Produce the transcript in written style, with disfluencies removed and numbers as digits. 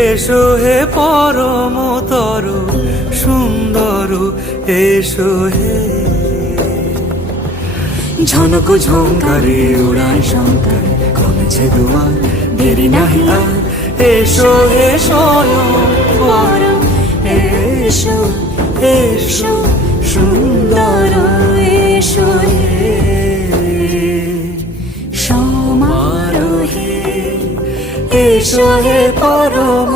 এসো হে পরমতর সুন্দর, এসো হে। ঝনক ঝঙ্কারে উড়ায় শঙ্কার, কমেছে দুয়ার, দেরি নাহি আর। এসো হে স্বয়ংবর, এসো এসো সুন্দর, এসো হে সমারোহে। এসো হে পরম